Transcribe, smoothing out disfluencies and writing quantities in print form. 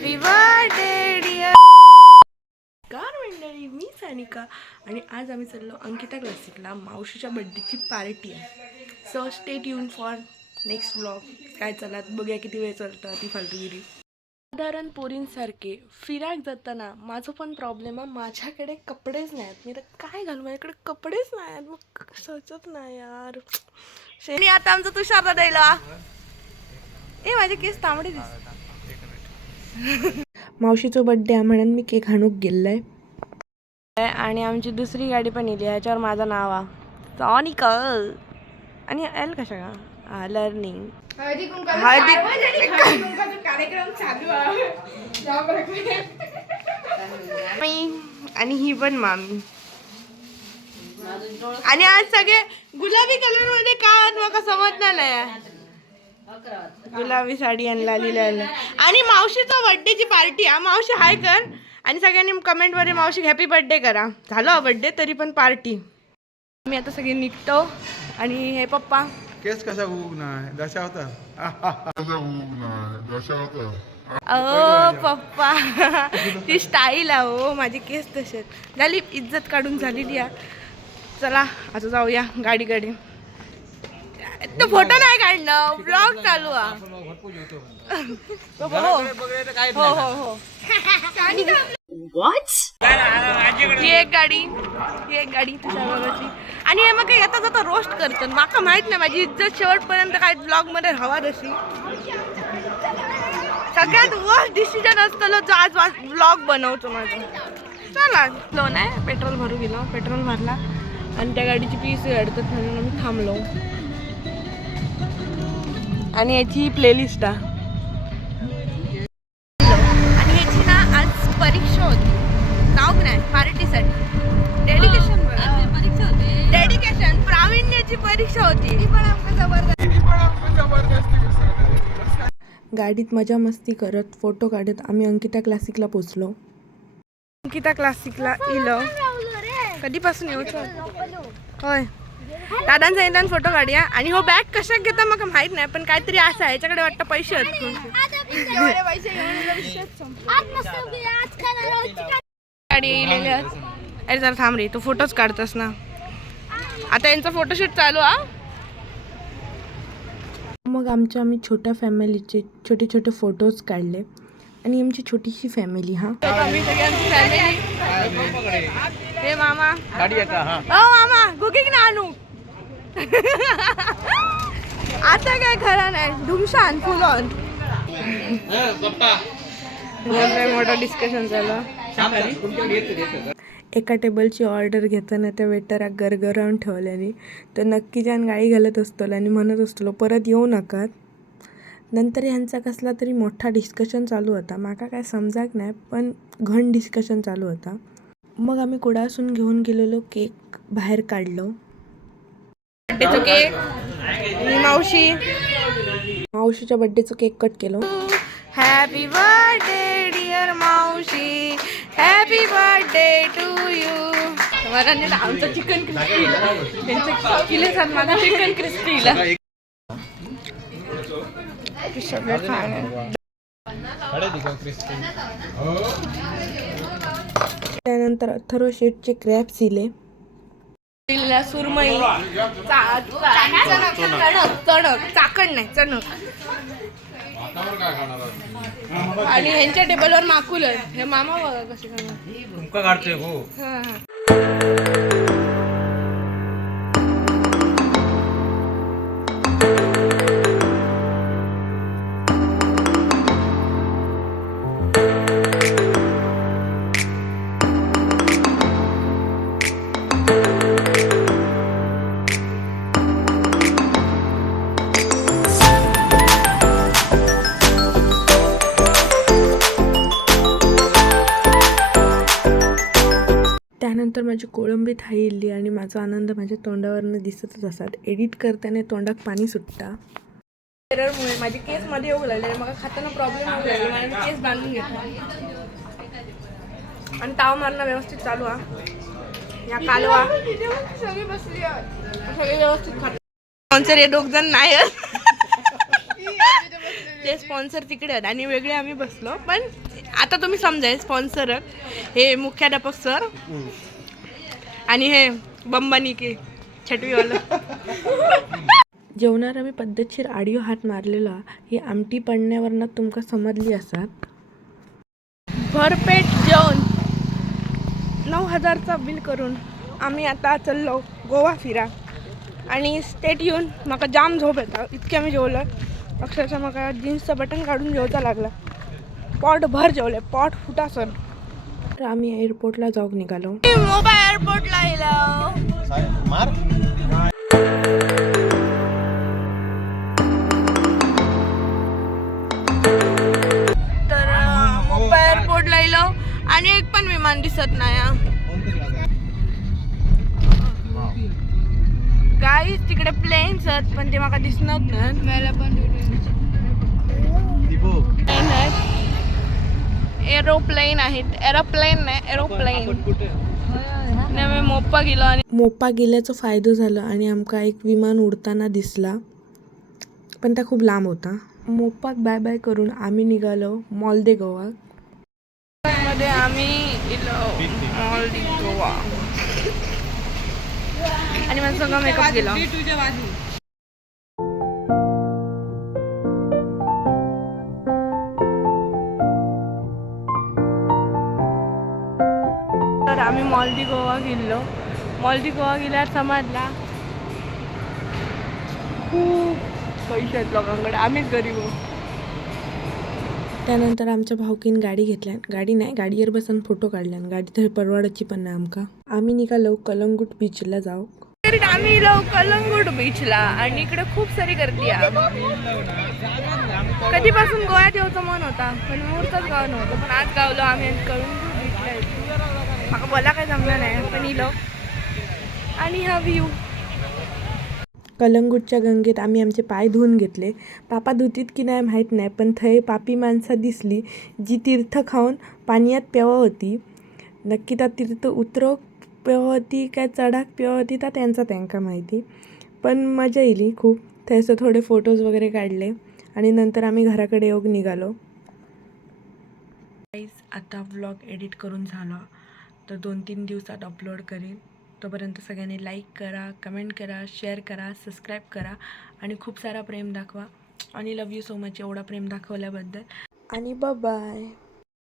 Happy birthday dear car मंडळी, मी सानिका आणि आज आम्ही चाललो अंकिता क्लासिकला. मावशीच्या बर्थडेची पार्टी आहे. So stay tune for next blog. काय चालत बघूया, किती वेळ चालतं ती फालतूगिरी. साधारण पोरींसारखे फिराक जाताना माझं पण प्रॉब्लेम आहे, माझ्याकडे कपडेच नाही आहेत. मी तर काय घालू, माझ्याकडे कपडेच नाही आहेत. मग सचत नाही यार. शेणी आता आमचं तुषार द्यायला ए माझे केस तांबडे दिसत. मावशीचा बर्थडे आहे म्हणून मी केक हाणूक गेलाय. आणि आमची दुसरी गाडी पण येली, ह्याच्यावर माझं नाव आहे सॉनिका. आणि एल कशा का लर्निंग कार्यक्रम चालू आहे. आणि ही पण मामी. आणि आज सगळे गुलाबी कलर मध्ये का मला समजणार नाही. गुलाबी साडी आणलेली आणि मावशीचा बर्थडेची पार्टी आहे. मावशी हाय कर आणि सगळ्यांनी कमेंट मध्ये मावशी हॅपी बर्थडे करा. झाला बर्थडे तरी पण पार्टी. मी आता सगळे निघतो. आणि हे पप्पा केस कसा उगणार दशा होता. ओ पप्पा ती स्टाईल आहे हो, माझे केस तसेच झाली. इज्जत काढून झालेली आहे. चला आता जाऊया गाडीकडे. तो फोटो नाही काढणं, ब्लॉग चालू आहे. हो हो हो ही एक गाडी तुझ्या बघायची. आणि हे मग येता जाता रोस्ट करतात. माका माहित नाही, माझी इज्जत शेवटपर्यंत काय ब्लॉग मध्ये हवा तशी. सगळ्यात वर्स्ट डिसिजन असतं जो आज ब्लॉग बनवतो माझं. चला लोन आहे, पेट्रोल भरू गेलो. पेट्रोल भरला आणि त्या गाडीची पीस अडतात म्हणून आम्ही थांबलो. आणि याची प्लेलिस्ट आहे. आणि याची ना आज परीक्षा होती. नाव नाही पार्टीसाठी डेडिकेशन प्रावीण्याची परीक्षा होती. गाडीत मजा मस्ती करत फोटो काढत आम्ही अंकिता क्लासिकला पोचलो. अंकिता क्लासिकला इलो कधीपासून येऊचो होय. दादांचा येताना फोटो काढूया. आणि हो बॅग कशात घेता मग माहित नाही, पण काहीतरी असं आहे याच्याकडे वाटतं पैसे आहेत. गाडी येलेली आहेत. अरे जरा थांब रे, तू फोटोच काढतस ना. आता यांचा फोटोशूट चालू आहे. मग आम्ही छोट्या फॅमिलीचे छोटे छोटे फोटोज काढले. आणि आमची छोटीशी फॅमिली. हे मामा मामा बुकिंग ना आणू. आता काय खरं नाही, धुमशान फुल ऑन. मोठं डिस्कशन झालं. एका टेबलची ऑर्डर घेताना त्या वेटराक गरगरावून ठेवल्याने तर नक्की ज्यान गाळी घालत असतो आणि म्हणत असतो परत येऊ नका. नंतर ह्यांचा कसला तरी मोठा डिस्कशन चालू होता. माका काय समजाक नाही, पण घण डिस्कशन चालू होता. मग आम्ही कुडासून घेऊन गेलेलो केक बाहेर काढलो. बड्डेचं केक मावशीच्या बड्डेचं केक कट केलं. हॅपी बर्थडे डिअर मावशी, हॅपी बर्थडे टू यू. आमचं चिकन क्रिस्पीला त्यांचं किले सांग माझं चिकन क्रिस्पीला त्यानंतर अथर्व शेटचे क्रॅप्स दिले. सुरमई चणक चाकण नाही चणक. आणि ह्यांच्या टेबलवर माकुल हे मामा बघा कसे काढतोय. त्यानंतर माझी कोळंबी थाळी येईल आणि माझा आनंद माझ्या तोंडावरनं दिसतच असतात. एडिट करताना तोंडात पाणी सुटता. एररमुळे माझे केस मध्ये येऊ लागले. मग खाताना प्रॉब्लेम होऊ लागले. मला केस बांधून घेतला आणि ताव मारणं व्यवस्थित चालू आहे. या कालवा सगळी बसली सगळे व्यवस्थित खात. स्पॉन्सर हे दोघ जण नाही. ते स्पॉन्सर तिकडे आहेत आणि वेगळे आम्ही बसलो. पण आता तुम्ही समजाय स्पॉन्सर हे मुख्याध्यापक सर आणि हे बंबानी के छटवीवालं. जेवणार आम्ही पद्धतशीर आडिओ हात मारलेला ही आमटी पडण्यावरनं तुमका समजली असतात. भरपेट जेवण 9,000चा बिल करून आम्ही आता चाललो गोवा फिरा. आणि स्टेट येऊन म्हाका जाम झोप येता इतके आम्ही जेवलो. अक्षरशः म्हाका जीन्सचं बटन काढून जेवचा लागला. पॉट भर जेवले, पॉट फुटा सर. तर आम्ही एअरपोर्टला जाऊन निघालो. मोबाईल एअरपोर्टला येलो. तर मोबाईल एअरपोर्टला येलो आणि एक पण विमान दिसत नाही. गाईज तिकडे प्लेन्स आहेत पण ते मला दिसणार नाही. मला पण एरोप्लेन आहेत. एरोप्लेन नाही एरोप्लेन. मी मोप्पा गेलो आणि मोप्पा गेल्याचा फायदा झाला आणि आमका एक विमान उडताना दिसला पण त्या खूप लांब होता. मोप्पाक बाय बाय करून आम्ही निघालो मॉल दे गोवा मध्ये. आम्ही मॉल दे गोवा आणि माझा सगळा मेकअप केला. तर आम्ही मॉल दे गोवा गेलो. मॉल दे गोवा गेल्यावर समजला खूप पैसे आहेत लोकांकडे, आम्हीच गरीब आहोत. त्यानंतर आमच्या भाऊकीन गाडी घेतल्या. गाडी नाही गाडीवर बसून फोटो काढल्यान. गाडी तर परवडायची पण नाही आमका. आम्ही निघालो कलंगूट बीचला जाऊ. आम्ही कलंगूट बीचला आणि इकडे खूप सारी गर्दी आहे. कधीपासून गोव्यात यायचं मन होता पण मुहूर्तच गाव नव्हतं. पण आज गावलो आम्ही कलंगूट बीचला येतो. मला बोला काही जमलं नाही पण इलो. आणि हा व्ह्यू कलंगूटच्या गंगेत आम्ही आमचे पाय धुवून घेतले. पापा धुतीत की नाही माहीत नाही पण थंय पापी माणसं दिसली जी तीर्थ खाऊन पाण्यात पेवा होती. नक्की त्या तीर्थ उतरव पेवा होती काय चढाक पेवा होती तर त्यांका माहिती. पण मजा येईल खूप. त्याचं थोडे फोटोज वगैरे काढले आणि नंतर आम्ही घराकडे येऊन निघालो. आता व्लॉग एडिट करून झाला तर 2-3 दिवसात अपलोड करेन. तोपर्यंत सगळ्यांनी लाईक करा, कमेंट करा, शेअर करा, सबस्क्राईब करा आणि खूप सारा प्रेम दाखवा. आणि लव यू सो मच एवढा प्रेम दाखवल्याबद्दल. आणि बाय.